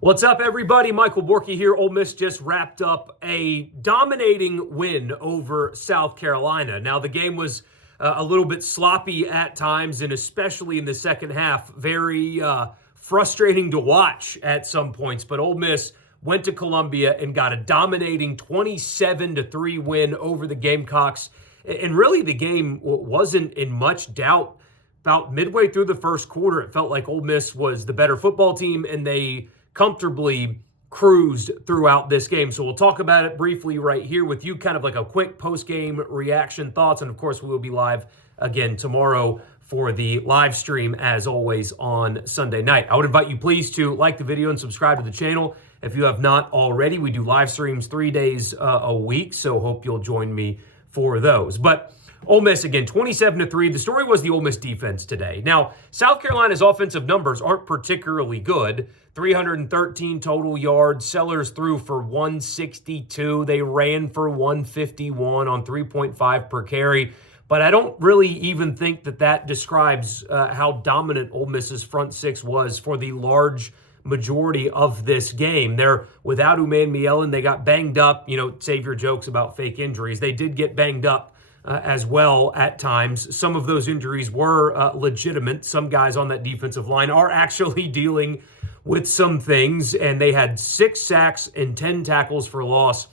What's up, everybody? Michael Borky here. Ole Miss just wrapped up a dominating win over South Carolina. Now, the game was a little bit sloppy at times, and especially in the second half, very frustrating to watch at some points. But Ole Miss went to Columbia and got a dominating 27-3 win over the Gamecocks. And really, the game wasn't in much doubt. About midway through the first quarter, it felt like Ole Miss was the better football team, and they comfortably cruised throughout this game. So we'll talk about it briefly right here with you, kind of like a quick post-game reaction thoughts. And of course, we will be live again tomorrow for the live stream, as always, on Sunday night. I would invite you please to like the video and subscribe to the channel if you have not already. We do live streams 3 days a week, so hope you'll join me for those. But Ole Miss, again, 27-3. The story was the Ole Miss defense today. Now, South Carolina's offensive numbers aren't particularly good. 313 total yards. Sellers threw for 162. They ran for 151 on 3.5 per carry. But I don't really even think that describes how dominant Ole Miss's front six was for the large majority of this game. They're without Uman Mielen. They got banged up. Save your jokes about fake injuries. They did get banged up as well at times. Some of those injuries were legitimate. Some guys on that defensive line are actually dealing with some things, and they had 6 sacks and 10 tackles for loss,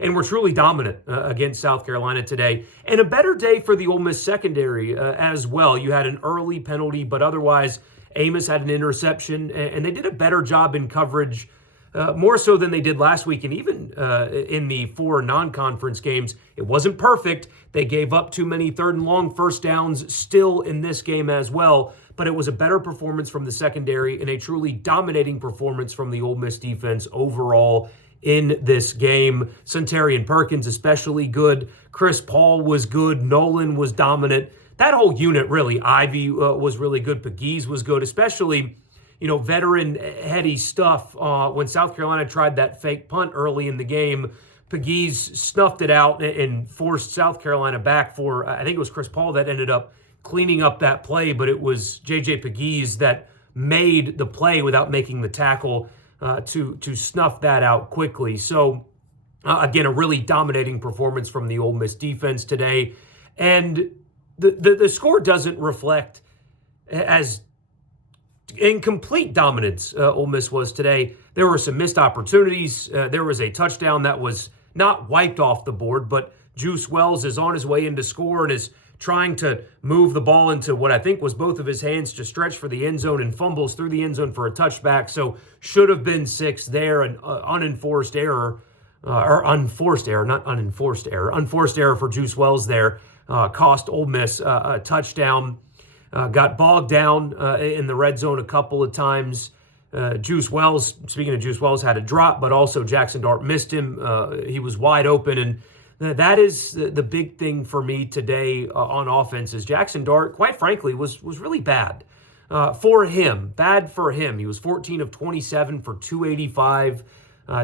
and were truly dominant against South Carolina today. And a better day for the Ole Miss secondary as well. You had an early penalty, but otherwise, Amos had an interception, and they did a better job in coverage, more so than they did last week. And even in the 4 non-conference games, it wasn't perfect. They gave up too many third and long first downs still in this game as well. But it was a better performance from the secondary and a truly dominating performance from the Ole Miss defense overall in this game. Centarian Perkins especially good. Chris Paul was good. Nolan was dominant. That whole unit, really. Ivy was really good. Pegues was good, especially veteran heady stuff. When South Carolina tried that fake punt early in the game, Pegues snuffed it out and forced South Carolina back for, I think it was Chris Paul that ended up cleaning up that play, but it was J.J. Pegues that made the play without making the tackle to snuff that out quickly. So, again, a really dominating performance from the Ole Miss defense today. And the score doesn't reflect as incomplete dominance Ole Miss was today. There were some missed opportunities. There was a touchdown that was not wiped off the board, but Juice Wells is on his way in to score and is trying to move the ball into what I think was both of his hands to stretch for the end zone and fumbles through the end zone for a touchback. So should have been 6 there. An unenforced error, or unforced error, not unenforced error. Unforced error for Juice Wells there cost Ole Miss a touchdown. Got bogged down in the red zone a couple of times. Juice Wells, speaking of Juice Wells, had a drop, but also Jackson Dart missed him. He was wide open, and that is the big thing for me today on offense is Jackson Dart, quite frankly, was really bad for him. Bad for him. He was 14 of 27 for 285.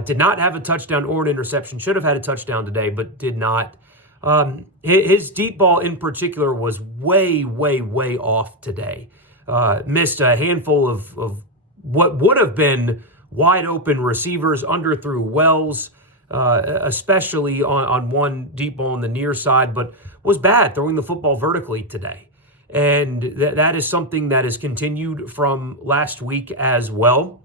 Did not have a touchdown or an interception. Should have had a touchdown today, but did not. His deep ball in particular was way, way, way off today. Missed a handful of what would have been wide open receivers, underthrew Wells, especially on one deep ball on the near side, but was bad throwing the football vertically today. And that is something that has continued from last week as well.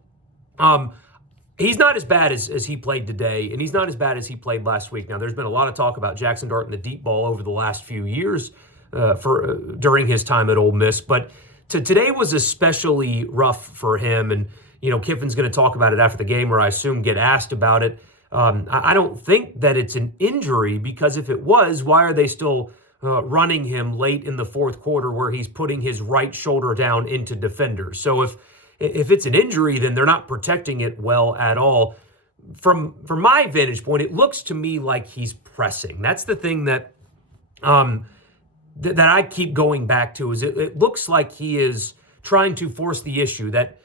He's not as bad as he played today, and he's not as bad as he played last week. Now, there's been a lot of talk about Jackson Dart and the deep ball over the last few years during his time at Ole Miss, but today was especially rough for him. And, Kiffin's going to talk about it after the game, or I assume get asked about it. I don't think that it's an injury, because if it was, why are they still running him late in the fourth quarter where he's putting his right shoulder down into defenders? So if it's an injury, then they're not protecting it well at all. From my vantage point, it looks to me like he's pressing. That's the thing that I keep going back to, is it looks like he is trying to force the issue that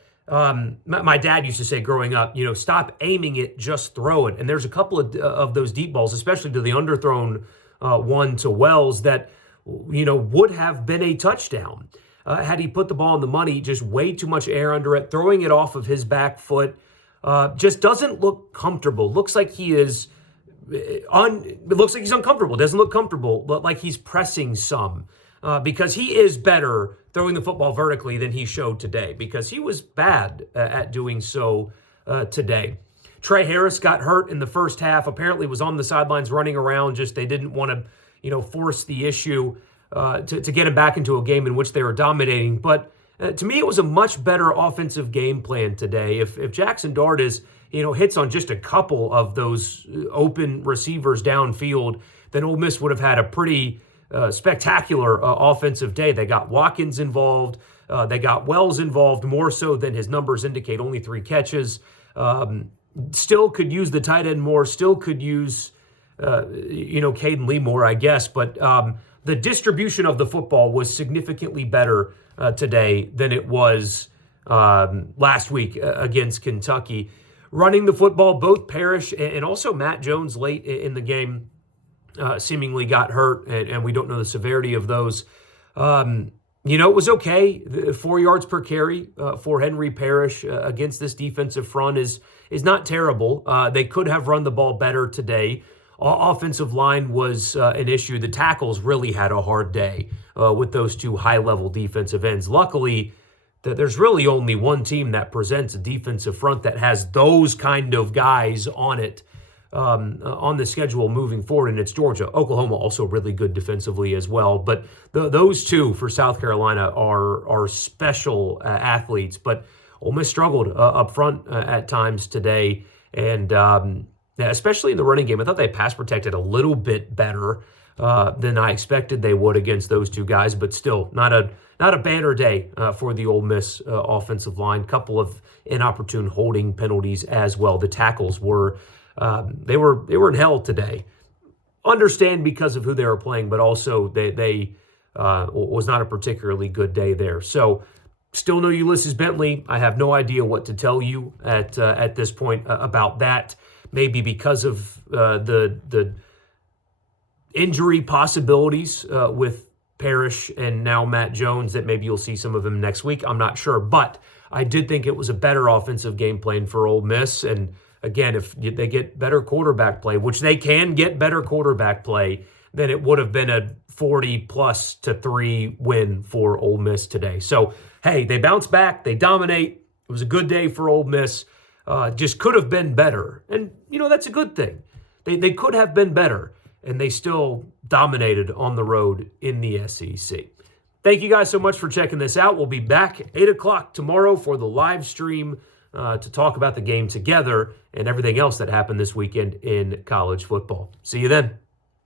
my dad used to say growing up, stop aiming it, just throw it. And there's a couple of those deep balls, especially to the underthrown one to Wells, that, would have been a touchdown. Had he put the ball in the money, just way too much air under it, throwing it off of his back foot. just doesn't look comfortable. Looks like he is it looks like he's uncomfortable. Doesn't look comfortable, but like he's pressing some. Because he is better throwing the football vertically than he showed today, because he was bad at doing so today. Trey Harris got hurt in the first half, apparently was on the sidelines running around, just they didn't want to, force the issue to get him back into a game in which they were dominating. But to me, it was a much better offensive game plan today. If Jackson Dart hits on just a couple of those open receivers downfield, then Ole Miss would have had a pretty spectacular offensive day. They got Watkins involved. They got Wells involved more so than his numbers indicate, only 3 catches. Still could use the tight end more, still could use, Caden Lee more, I guess. But the distribution of the football was significantly better today than it was last week against Kentucky. Running the football, both Parrish and also Matt Jones late in the game seemingly got hurt, and we don't know the severity of those. It was okay. 4 yards per carry for Henry Parrish against this defensive front is not terrible. They could have run the ball better today. Offensive line was an issue. The tackles really had a hard day with those 2 high-level defensive ends. Luckily, there's really only one team that presents a defensive front that has those kind of guys on it. On the schedule moving forward, and it's Georgia. Oklahoma also really good defensively as well. But those 2 for South Carolina are special athletes. But Ole Miss struggled up front at times today, and especially in the running game. I thought they pass protected a little bit better than I expected they would against those 2 guys. But still, not a banner day for the Ole Miss offensive line. Couple of inopportune holding penalties as well. The tackles were. They were in hell today. Understand because of who they were playing, but also they was not a particularly good day there. So, still no Ulysses Bentley. I have no idea what to tell you at this point about that. Maybe because of the injury possibilities with Parrish and now Matt Jones, that maybe you'll see some of him next week. I'm not sure, but I did think it was a better offensive game plan for Ole Miss. And again, if they get better quarterback play, which they can get better quarterback play, then it would have been a 40+3 win for Ole Miss today. So, hey, they bounce back. They dominate. It was a good day for Ole Miss. Just could have been better. And, that's a good thing. They could have been better, and they still dominated on the road in the SEC. Thank you guys so much for checking this out. We'll be back 8 o'clock tomorrow for the live stream to talk about the game together and everything else that happened this weekend in college football. See you then.